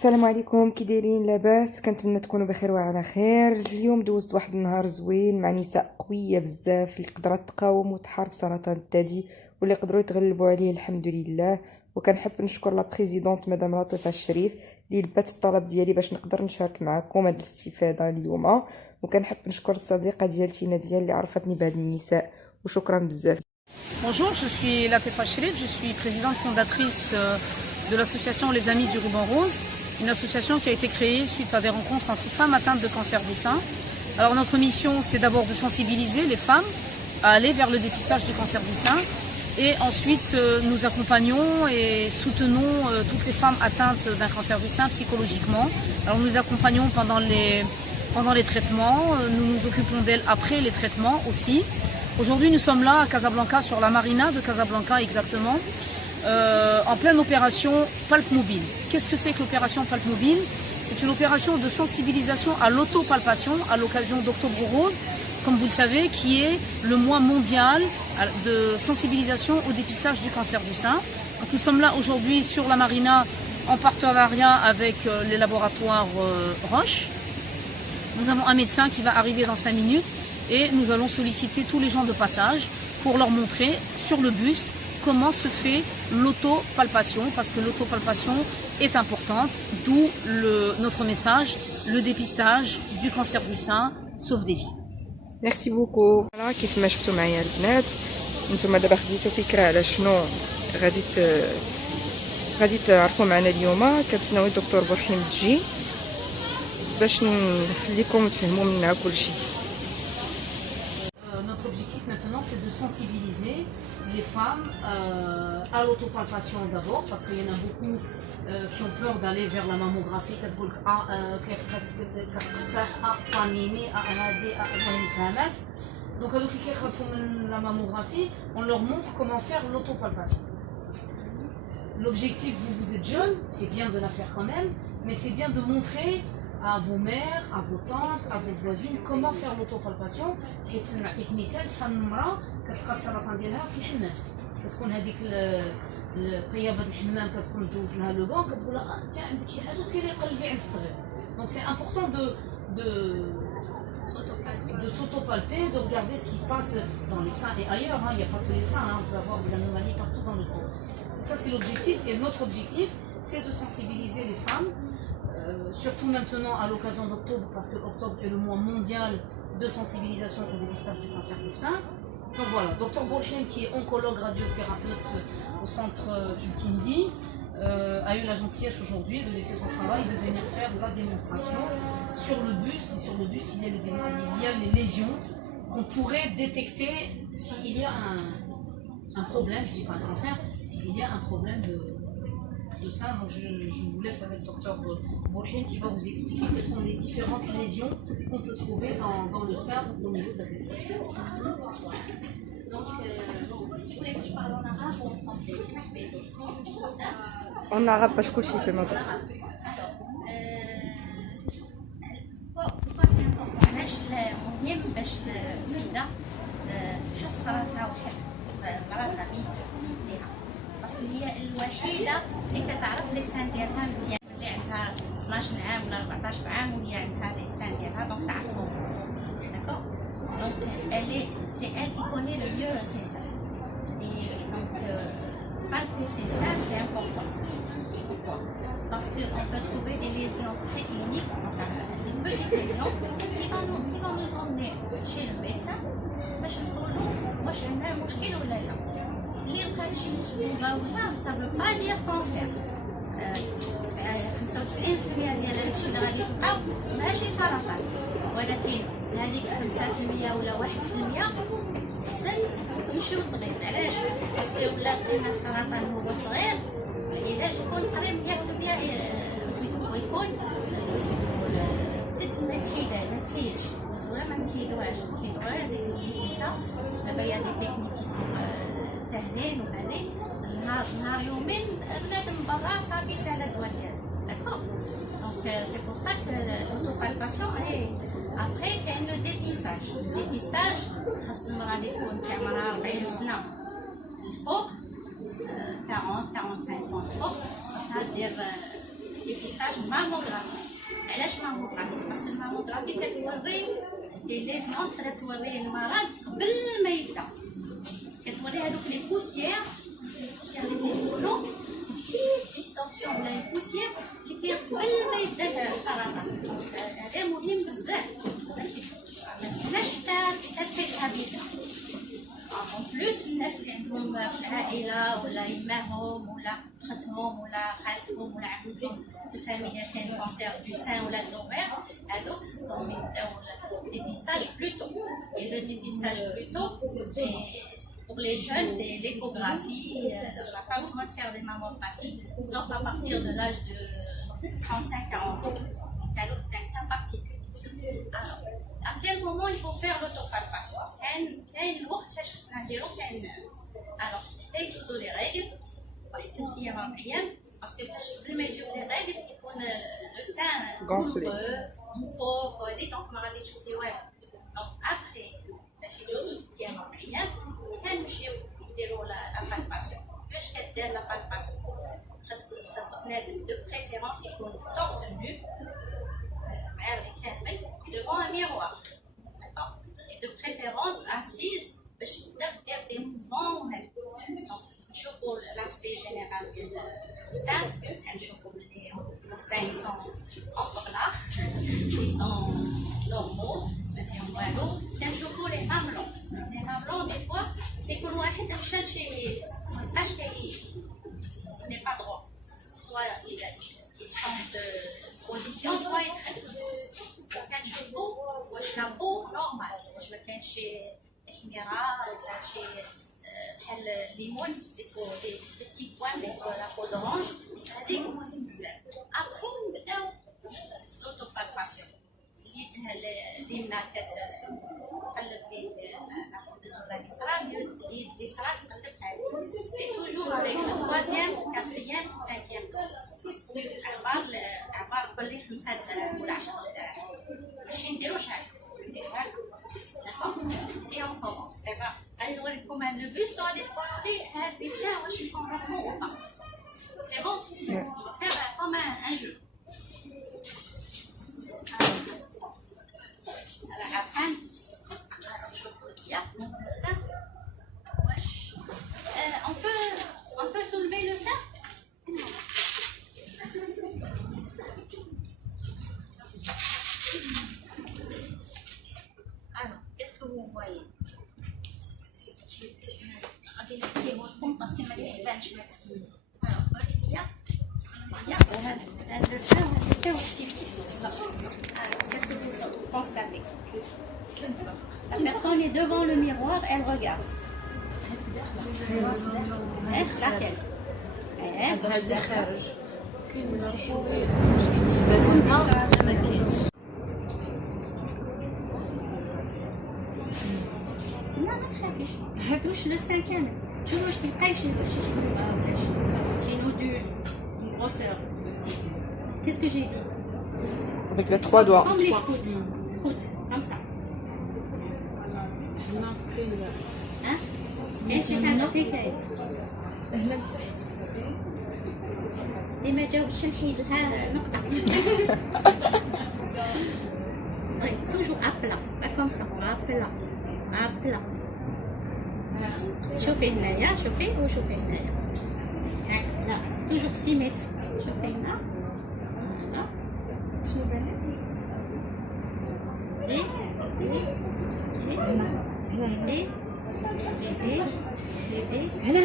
السلام عليكم، كي دايرين؟ لاباس؟ كنتمنى تكونوا بخير وعلى خير. اليوم دوزت واحد النهار زوين مع نساء قويه بزاف اللي قدرت تقاوم وتحارب سرطان الثدي واللي قدروا يتغلبوا عليه الحمد لله. وكنحب نشكر لا بريزيدونت مدام لطيفه الشريف اللي لبات الطلب ديالي باش نقدر نشارك معكم هذه الاستفاده اليوم. وكنحب نشكر الصديقه ديالتي ناديه اللي عرفتني بهاد النساء، وشكرا بزاف. Bonjour, je suis Latifa Sherif, je suis présidente fondatrice de l'association Les Amis du Ruban Rose, une association qui a été créée suite à des rencontres entre femmes atteintes de cancer du sein. Alors notre mission, c'est d'abord de sensibiliser les femmes à aller vers le dépistage du cancer du sein, et ensuite nous accompagnons et soutenons toutes les femmes atteintes d'un cancer du sein psychologiquement. Alors nous les accompagnons pendant les traitements, nous nous occupons d'elles après les traitements aussi. Aujourd'hui, nous sommes là à Casablanca, sur la marina de Casablanca exactement, en pleine opération Palp Mobile. Qu'est-ce que c'est que l'opération Palp Mobile? C'est une opération de sensibilisation à l'autopalpation à l'occasion d'Octobre Rose, comme vous le savez, qui est le mois mondial de sensibilisation au dépistage du cancer du sein. Donc, nous sommes là aujourd'hui sur la marina en partenariat avec les laboratoires Roche. Nous avons un médecin qui va arriver dans 5 minutes. Et nous allons solliciter tous les gens de passage pour leur montrer sur le buste comment se fait l'autopalpation, parce que l'autopalpation est importante, d'où notre message, le dépistage du cancer du sein sauve des vies. ميرسي بوكو. كيف ما شفتوا معايا البنات، نتوما دابا خديتوا فكره على شنو غادي تعرفوا معنا اليوم. كنتسناو الدكتور بورحيم تجي باش نخليكم تفهموا منها كلشي. Notre objectif maintenant, c'est de sensibiliser les femmes à l'autopalpation d'abord, parce qu'il y en a beaucoup qui ont peur d'aller vers la mammographie. Donc, la mammographie, on leur montre comment faire l'autopalpation. L'objectif, vous êtes jeune, c'est bien de la faire quand même, mais c'est bien de montrer à vos mères, à vos tantes, à vos voisines comment faire l'autopalpation. حيت نعطيك مثال، شحال من مرة كتلقى السرطان ديالها في الحمام، كتكون هذيك الطيابة الحمام كتكون دوز لها لو بون، كتقول لها انت عندك شي حاجة سيري قلبي عند الطبيب. Donc c'est important de s'autopalper, de regarder ce qui se passe dans les seins et ailleurs. Il n'y a pas que les seins, on peut avoir des anomalies partout dans le corps. Donc ça c'est l'objectif, et notre objectif c'est de sensibiliser les femmes. Surtout maintenant à l'occasion d'octobre, parce que octobre est le mois mondial de sensibilisation au dépistage du cancer du sein. Donc voilà, Dr Bourhim, qui est oncologue radiothérapeute au centre Kindi, a eu la gentillesse aujourd'hui de laisser son travail, de venir faire la démonstration sur le buste. Et sur le buste, il y a les lésions qu'on pourrait détecter s'il y a un problème, je ne dis pas un cancer, s'il y a un problème de sein. Donc je vous laisse avec le docteur Bourhim qui va vous expliquer quelles sont les différentes lésions qu'on peut trouver dans le sein au niveau de la tête. Donc, je voulais que je parle en arabe ou en français. En arabe, parce que je suis Pourquoi c'est important؟ علاش مهم باش السيدة تفحص راسها براسها بيديها، باسكو هي الوحيدة اللي كتعرف لي سان ديالها مزيان، اللي عندها 12 عام ولا 14 عام وهي عندها لي سان ديالها، دونك تعرفهم. D'accord? Donc c'est elle qui connaît le mieux ses seins. Et donc palper ses seins, c'est important. Pourquoi? Parce qu'on peut trouver des lésions précliniques, enfin des petites lésions, qui vont nous emmener chez le médecin باش نقولوا واش عندها مشكل ولا لا. اللي لقات شي مشكل ولا ça veut pas dire cancer. 95% ديال هادشي اللي غادي يلقاو ماشي سرطان، ولكن هذيك 5% ولا 1% احسن يمشيو للطبيب. علاش؟ باسكو ولا لقينا السرطان هو صغير، العلاج يكون قريب 100% سميتو ويكون سميتو ما تحيدش، ولا ما نحيدوهاش، نحيدو غير هذيك الكيسيسه. دابا هي دي تكنيك ساهلين وهذه نهار يومين بنادم برا صافي ساهله الدواء ديالو. D'accord? Donc c'est pour ça que l'autopalpation est après كاين لو ديبيستاج. الديبيستاج خاص المراه اللي تكون عمرها 40 سنه الفوق، 40 45 الفوق، خاصها دير dépistage mammographie. علاش mammographie؟ باسكو الماموغرافي كتوري لي ليزيون كتوري المرض قبل ما يبدا، كتوري هذوك لي بوسيير اللي كيقولوا بتيت ديستورسيون ولا لي بوسيير اللي كاين قبل ما يبدا السرطان. هذا مهم بزاف، ما تسناش حتى تحسها بيدا. اون بلوس الناس اللي عندهم في العائله ولا يماهم ولا اختهم ولا خالتهم ولا عمتهم في الفاميليا كاين كونسير دو سان ولا دوغير، هذوك خصهم يبداو الديبيستاج بلوتو. اي لو ديبيستاج بلوتو سي pour les jeunes, c'est l'échographie. On n'a pas besoin de faire des mammographies, sauf à partir de l'âge de 35-40 ans. Donc, c'est un cas particulier. Alors, à quel moment il faut faire l'autopalpation? Alors, c'était toujours les règles. Parce que quand les règles, le sein gonflé, fort, donc donc après, كنمشيو نديرو لا بالباسيون. باش كدير لا بالباسيون خاص بنادم دو بريفيرونس يكون تورس نو معري كامل devant un miroir, d'accord, et de préférence assise باش تقدر دير دي موفمون. نشوفوا l'aspect général ديال السان، كنشوفوا بلي السان sont en plat, ils sont normaux، ما فيهم والو. كنشوفوا لي ماملون، لي ماملون دي فوا يكون واحد مشى لشي مابقاش n'est pas droit، soit il change de position soit il traite. كنشوفوا واش لا بو نورمال، واش ما كاينش شي احمرار ولا شي بحال الليمون دي بيتي بوان لا بو دورانج. هذيك مهم بزاف. ابخي نبداو لوطوبالباسيون اليمنى كتقلب بالنسبه لليسرى، اليسرى تقلب هذه. اي توجور افيك لو troisième quatrième cinquième عبار كل 5 دراهم ولا 10 دراهم، ماشي نديرو شحال نديرو هكا. اي اون كومونس دابا غادي نوريكم هاد لو بوست وغادي تقولوا لي هاد لي سان واش يسون نورمال او با. سي بون فير كوم ان جو. On peut soulever le sein. Alors, qu'est-ce que vous voyez? Je vais vérifier votre compte parce qu'il m'a dit alors, Olivia, le sein alors, qu'est-ce que vous constatez? La personne est devant le miroir, elle regarde. laquelle? هذا خارج كاين شي حوايج هنا ما كاينش. لا ما تخافيش، ما هاتوش لو سان كامل. شوفوا واش تلقاي شي nodule, une grosseur. Qu'est-ce que j'ai dit? avec les 3 doigts. Comme les scouts, comme ça. هنا كاين Hein? كاين شي حاجة كيف؟ هنا لتحت اللي ما جاوبتش نحيد لها نقطة. Oui, toujours à plat, pas comme ça, à plat. شوفي هنايا، شوفي وشوفي هنايا. هكا، لا، toujours symétrique. شوفي هنا. هنا. شنو بان لك؟ زيدي، زيدي. هنا.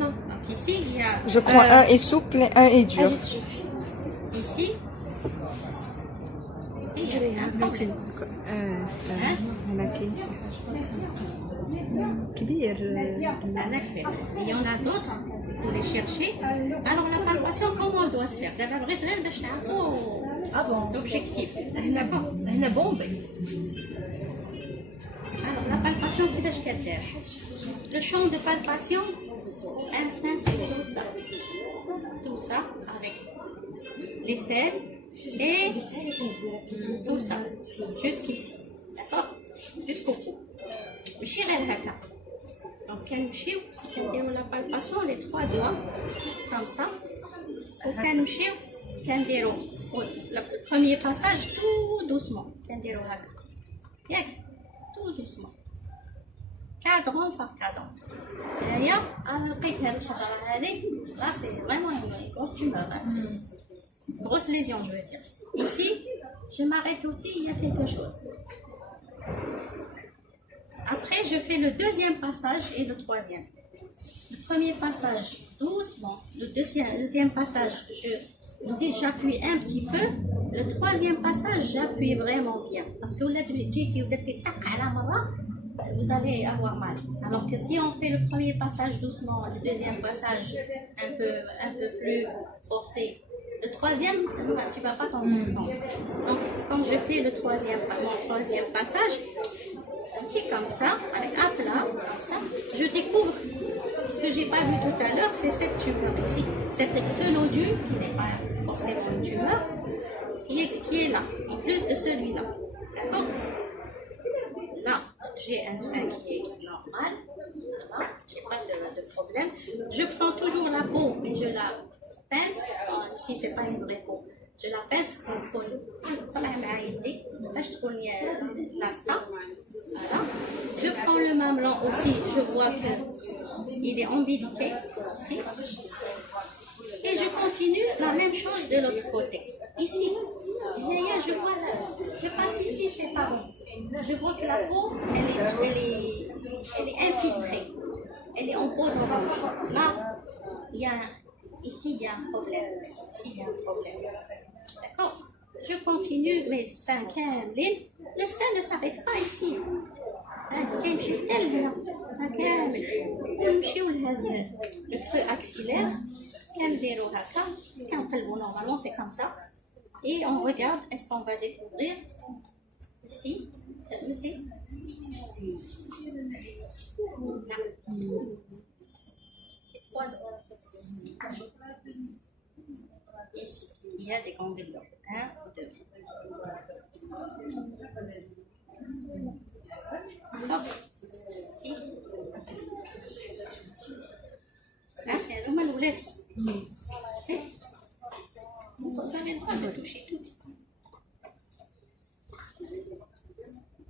Donc ici, il y a... Je crois un est souple et un est dur. Ici, il y a un problème. هنا كاين شي حاجة كبير. Il y en a d'autres, il faut les chercher. Alors la palpation, comment elle doit se faire? D'abord, غير باش تعرفوا l'objectif. هنا بومبي. Alors la palpation كيفاش كدير؟ Le champ de palpation pour un sein, c'est tout ça avec les selles et tout ça jusqu'ici, d'accord, jusqu'au cou. ماشي غير هكا. Donc كنمشيو كنديرو la palpation les 3 doigts comme ça. وكنمشيو كنديرو le premier passage tout doucement كنديرو هكا ياك tout doucement cadran par cadran. هنايا انا لقيت هاد الحجره هذه là c'est vraiment une grosse tumeur là. Grosse lésion je veux dire. Ici je m'arrête aussi, il y a quelque chose. Après je fais le deuxième passage et le troisième. Le premier passage doucement, le deuxième passage j'appuie un petit peu, le troisième passage j'appuie vraiment bien parce que vous allez avoir mal. Alors que si on fait le premier passage doucement, le deuxième passage un peu plus forcé, le troisième tu vas pas t'en rendre compte. Donc quand je fais mon troisième passage, un petit comme ça, avec un plat, comme ça, je découvre ce que j'ai pas vu tout à l'heure, c'est cette tumeur ici, ce nodule qui n'est pas forcément une tumeur, qui est là, en plus de celui-là. D'accord? Là, j'ai un sein qui est normal, voilà, j'ai pas de problème. Je prends toujours la peau et je la pince, si c'est pas une vraie peau. Je la pince, ça تكون طلع معايا يدي، ما تنساش تكون لاصقة. Voilà. Je prends le mamelon aussi, je vois que il est ombiliqué ici. Et je continue la même chose de l'autre côté. Ici, je passe ici, c'est pas bon. Je vois que la peau, elle est infiltrée. Elle est en peau d'orange. Là, ici, il y a un problème. Ici, il y a un problème. D'accord? Je continue mes 5e lignes. Le sein ne s'arrête pas ici. كيمشي حتى لهنا كامل ونمشيو لهذا لو كرو اكسيلير كنديرو هكا كنقلبو نورمالمون سي كوم سا et on regarde est-ce qu'on va découvrir ici ici ici il y a des ganglions 1 2 hop ici là c'est un normal ou laisse vous avez le droit de toucher tout.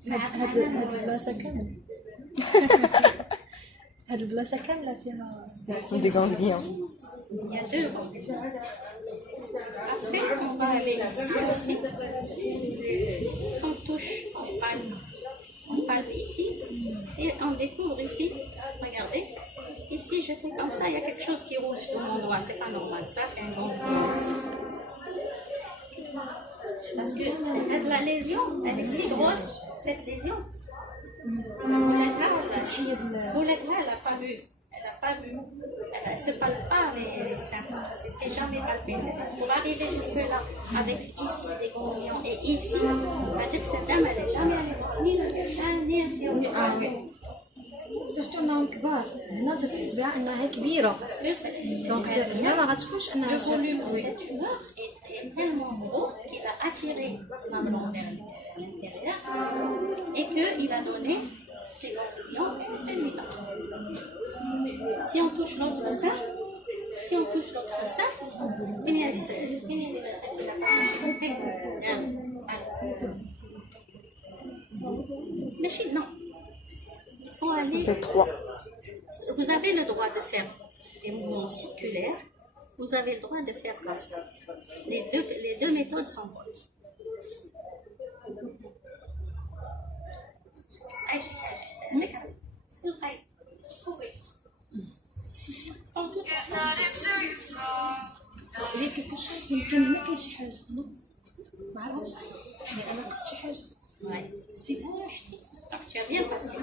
هاد البلاصة كامل هاد البلاصة كاملة فيها دي ganglions. Il y a 2 ganglions. Après, on va aller ici aussi. On touche, on palpe ici et on découvre ici. Regardez, ici je fais comme ça, il y a quelque chose qui roule sur mon doigt, c'est pas normal. Ça, c'est un ganglion aussi. Parce que la lésion, elle est si grosse, cette lésion. Bouletta, elle n'a pas vu. Elle n'a pas vu. Elle ne se palpe pas les seins. C'est jamais palpé. Pour arriver jusque-là, avec ici des ganglions et ici, ça veut dire que cette dame, elle n'est jamais allée voir ni le médecin, ni un chirurgien. سيرتو انهم كبار هنا تتحس بها انها كبيره دونك هنا ما غتكونش انها Le volume de cette tumeur est tellement gros qu'il va attirer le mamelon vers l'intérieur et qu'il va donner ces ganglions et celui-là. Si on touche l'autre sein, non. Il faut aller. C'est 3. Vous avez le droit de faire des mouvements circulaires. Vous avez le droit de faire comme ça. Les deux méthodes sont bonnes. Si, prends tout اللي كيفاش يمكن ما كاين شي حاجه ما عرفتش انا قصت شي حاجه Si tu as bien compris.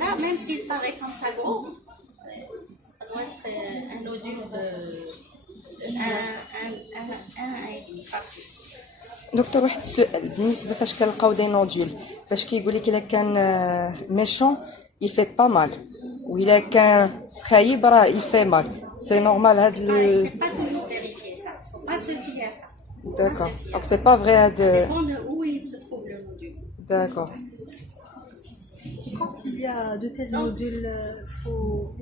Là, même s'il paraît comme ça gros, ça doit être un nodule de 1,5 pas plus. دكتور واحد السؤال بالنسبه فاش كنلقاو دي نودول فاش كيقول لك الا كان ميشون يفي با مال وإلا كان سخايب راه يفي مال سي نورمال هاد C'est pas toujours vérifié ça. Faut pas se fier à ça. داكور دونك سي با فري هاد Ça dépend de où il se trouve le nodule. داكور quand il y a de tels modules, faut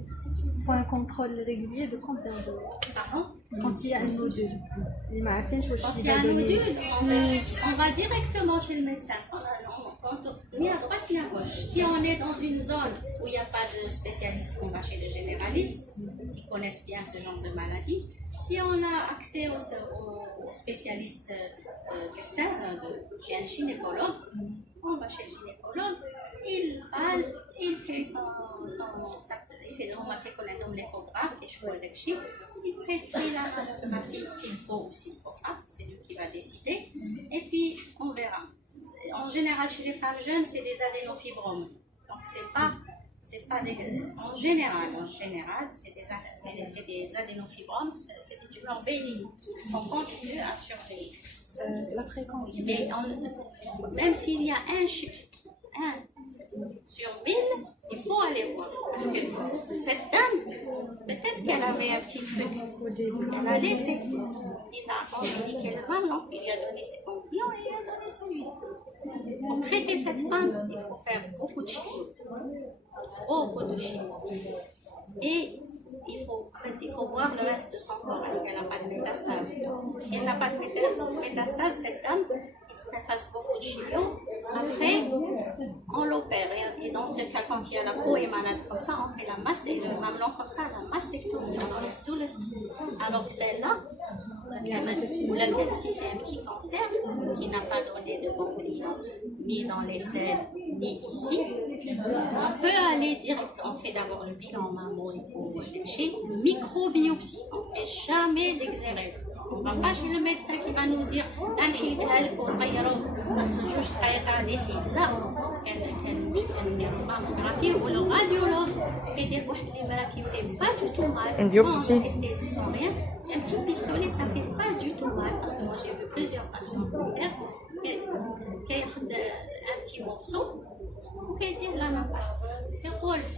un contrôle régulier de combien de... Pardon? Quand il y a un module, Quand il y a un module, on va directement chez le médecin. Ni à droite ni à gauche. Si on est dans une zone où il n'y a pas de spécialiste, on va chez le généraliste, qui connaissent bien ce genre de maladie. Si on a accès aux spécialistes du sein, chez un gynécologue, on va chez le gynécologue, il parle, il fait il fait l'échographe, il prescrit la fille s'il faut ou s'il ne faut pas, c'est lui qui va décider, et puis on verra. En général, chez les femmes jeunes, c'est des adénofibromes. Donc, c'est pas des. En général, c'est des adénofibromes, c'est des tumeurs bénignes. On continue à surveiller. La fréquence. Mais même s'il y a un sur 1000, il faut aller voir. Parce que cette dame, peut-être qu'elle avait un petit truc. Elle a laissé. On lui dit qu'elle va, non, il lui a donné ses ganglions et il a donné celui-là. Pour traiter cette femme, il faut faire beaucoup de chimio. Beaucoup de chimio. Et il faut voir le reste de son corps. Est-ce qu'elle n'a pas de métastase? Si elle n'a pas de métastase, cette dame, il faut qu'elle fasse beaucoup de chimio. Après, on l'opère. Et dans ce cas, quand il y a la peau est malade comme ça, on fait la mastectomie, le mamelon comme ça, la mastectomie. On enlève tout le sang. Alors que celle-là, ou laquelle, si c'est un petit cancer qui n'a pas donné de ganglion, ni dans les selles, ni ici, on peut aller directement. On fait d'abord le bilan mammo et déchets, microbiopsie. On ne fait jamais d'exérèse. On ne va pas chez le médecin qui va nous dire mammographie ou le radiologue qui ne fait pas du tout mal, sans anesthésie, sans rien. Un petit pistolet, ça ne fait pas du tout mal, parce que moi j'ai vu plusieurs patients volontaires qui ont un petit morceau qui était la napate.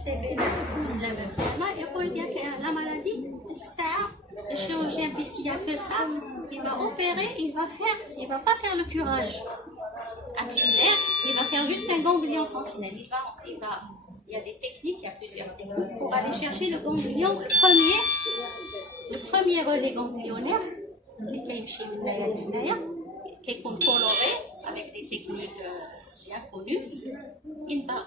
C'est la même chose. Il y a la maladie, le chirurgien, puisqu'il n'y a que ça, il va opérer, il va pas faire le curage axillaire, il va faire juste un ganglion sentinelle. Il y a des techniques, il y a plusieurs techniques pour aller chercher le ganglion le premier relais ganglionnaire, qui est coloré avec des techniques bien connues. Il va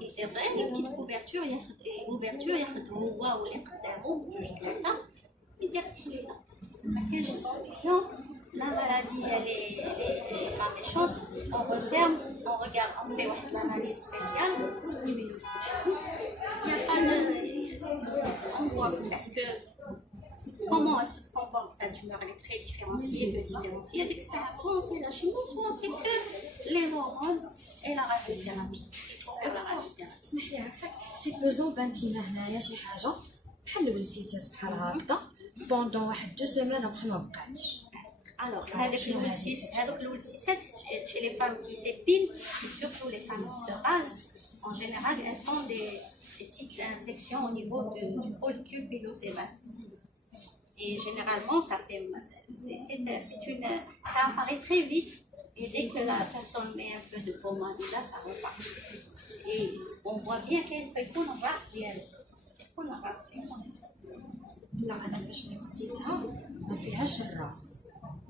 يدير une petite couverture ياخذ هو واللي قدامه جوج ثلاثه يدير تحليله. ما كاينش ganglion. La maladie, elle est pas méchante. On referme, on regarde, on fait l'analyse spéciale, immunohistochimie. Il n'y a pas de. On voit parce que comment elle se comporte. La tumeur, elle est très différenciée, peu différenciée. Dès que ça, soit on fait la chimie, soit on fait que les hormones et la radiothérapie. Il faut faire la radiothérapie. اسمح لي عفاك سي بوزون بانت لينا هنايا شي حاجه بحال الولسيسات بحال هكذا بوندون واحد 2 سيمين ابخي ما بقاتش. Alors, chez les femmes qui s'épilent, et surtout les femmes qui se rasent, en général, elles font des petites infections au niveau du follicule pilosébacé. Et généralement, ça apparaît très vite. Et dès que la personne met un peu de pommade, là, ça repart. Et on voit bien qu'elle fait qu'on embrasse bien. لا انا فاش مسيتها ما فيهاش الراس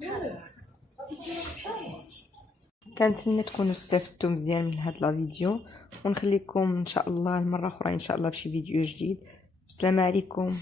بحال هكا. كنتمنى تكونوا استفدتوا مزيان من هاد لا فيديو، ونخليكم ان شاء الله المره اخرى ان شاء الله بشي فيديو جديد. السلام عليكم.